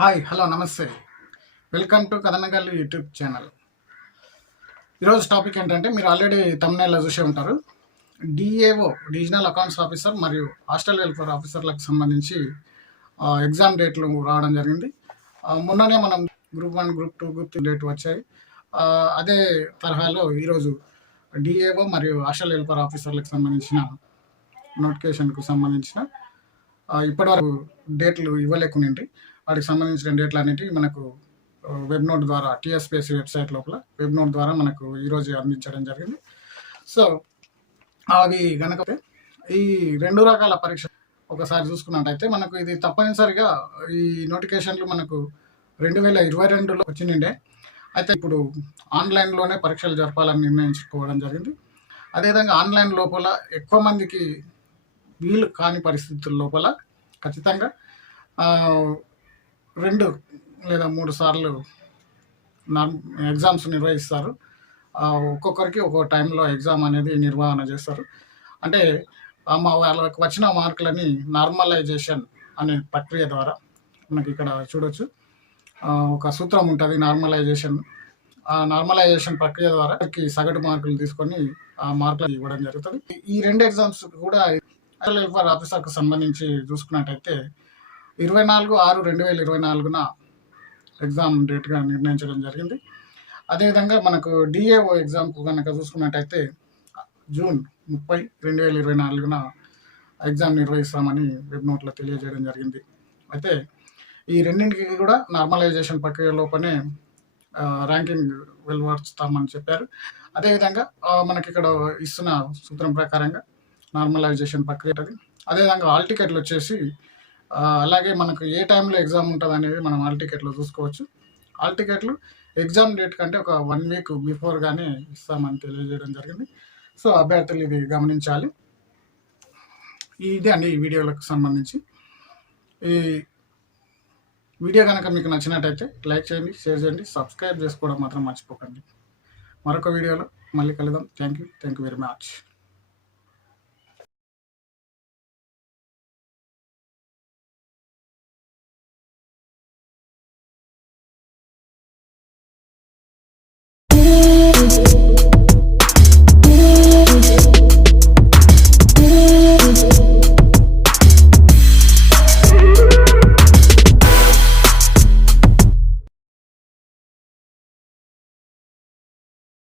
Hi hello నమస్తే. Welcome to Kathanagalli YouTube channel. ఈరోజు topic ఏంటంటే మీరు ఆల్రెడీ తమిళనాడులో చూసే ఉంటారు. డిఏఓ డివిజనల్ అకౌంట్స్ ఆఫీసర్ మరియు హాస్టల్ వెల్ఫేర్ ఆఫీసర్లకు సంబంధించి ఎగ్జామ్ డేట్లు రావడం జరిగింది. మొన్ననే మనం group one group two group three date వచ్చాయి. అదే తరహాలో ఈరోజు డిఏఓ మరియు హాస్టల్ వెల్ఫేర్ ఆఫీసర్లకు సంబంధించిన నోటిఫికేషన్కు సంబంధించిన ఇప్పటివరకు డేట్లు ఇవ్వలేకునండి. వాటికి సంబంధించిన డేట్లు అనేటివి మనకు వెబ్ నోట్ ద్వారా టీఎస్పిఎస్సి వెబ్సైట్ లోపల వెబ్ నోట్ ద్వారా మనకు ఈరోజు అందించడం జరిగింది. సో అవి కనుక ఈ రెండు రకాల పరీక్ష ఒకసారి చూసుకున్నట్టయితే మనకు ఇది తప్పనిసరిగా ఈ నోటిఫికేషన్లు మనకు రెండు వేల ఇరవై రెండులో వచ్చిండే అయితే ఇప్పుడు ఆన్లైన్లోనే పరీక్షలు జరపాలని నిర్ణయించుకోవడం జరిగింది. అదేవిధంగా ఆన్లైన్ లోపల ఎక్కువ మందికి వీలు కాని పరిస్థితుల లోపల ఖచ్చితంగా రెండు లేదా మూడు సార్లు నార్ ఎగ్జామ్స్ నిర్వహిస్తారు. ఒక్కొక్కరికి ఒక్కో టైంలో ఎగ్జామ్ అనేది నిర్వహణ చేస్తారు. అంటే మా వాళ్ళకి వచ్చిన మార్కులని నార్మలైజేషన్ అనే ప్రక్రియ ద్వారా మనకి ఇక్కడ చూడొచ్చు. ఒక సూత్రం ఉంటుంది నార్మలైజేషన్. ఆ నార్మలైజేషన్ ప్రక్రియ ద్వారా సగటు మార్కులు తీసుకొని ఆ మార్కులు ఇవ్వడం జరుగుతుంది. ఈ రెండు ఎగ్జామ్స్ కూడా వెల్ఫేర్ ఆఫీసర్కి సంబంధించి చూసుకున్నట్టయితే ఇరవై నాలుగు ఆరు రెండు వేల ఇరవై నాలుగున ఎగ్జామ్ డేట్గా నిర్ణయించడం జరిగింది. అదేవిధంగా మనకు డిఏఓ ఎగ్జామ్కు కనుక చూసుకున్నట్టయితే జూన్ ముప్పై రెండు వేల ఇరవై నాలుగున ఎగ్జామ్ నిర్వహిస్తామని వెబ్ నోట్లో తెలియజేయడం జరిగింది. అయితే ఈ రెండింటికి కూడా నార్మలైజేషన్ ప్రక్రియ లోపలనే ర్యాంకింగ్ వెలువరుస్తామని చెప్పారు. అదేవిధంగా మనకి ఇక్కడ ఇస్తున్న సూత్రం ప్రకారంగా నార్మలైజేషన్ ప్రక్రియ అది అదేవిధంగా ఆల్ టికెట్లు వచ్చేసి అలాగే మనకు ఏ టైంలో ఎగ్జామ్ ఉంటుంది అనేది మనం హాల్ టికెట్లో చూసుకోవచ్చు. హాల్ టికెట్లు ఎగ్జామ్ డేట్ కంటే ఒక వన్ వీక్ బిఫోర్గానే ఇస్తామని తెలియజేయడం జరిగింది. సో అభ్యర్థులు ఇది గమనించాలి. ఇది అండి ఈ వీడియోలకు సంబంధించి. ఈ వీడియో కనుక మీకు నచ్చినట్టయితే లైక్ చేయండి షేర్ చేయండి సబ్స్క్రైబ్ చేసుకోవడం మాత్రం మర్చిపోకండి. మరొక వీడియోలో మళ్ళీ కలుద్దాం. Thank you thank you very much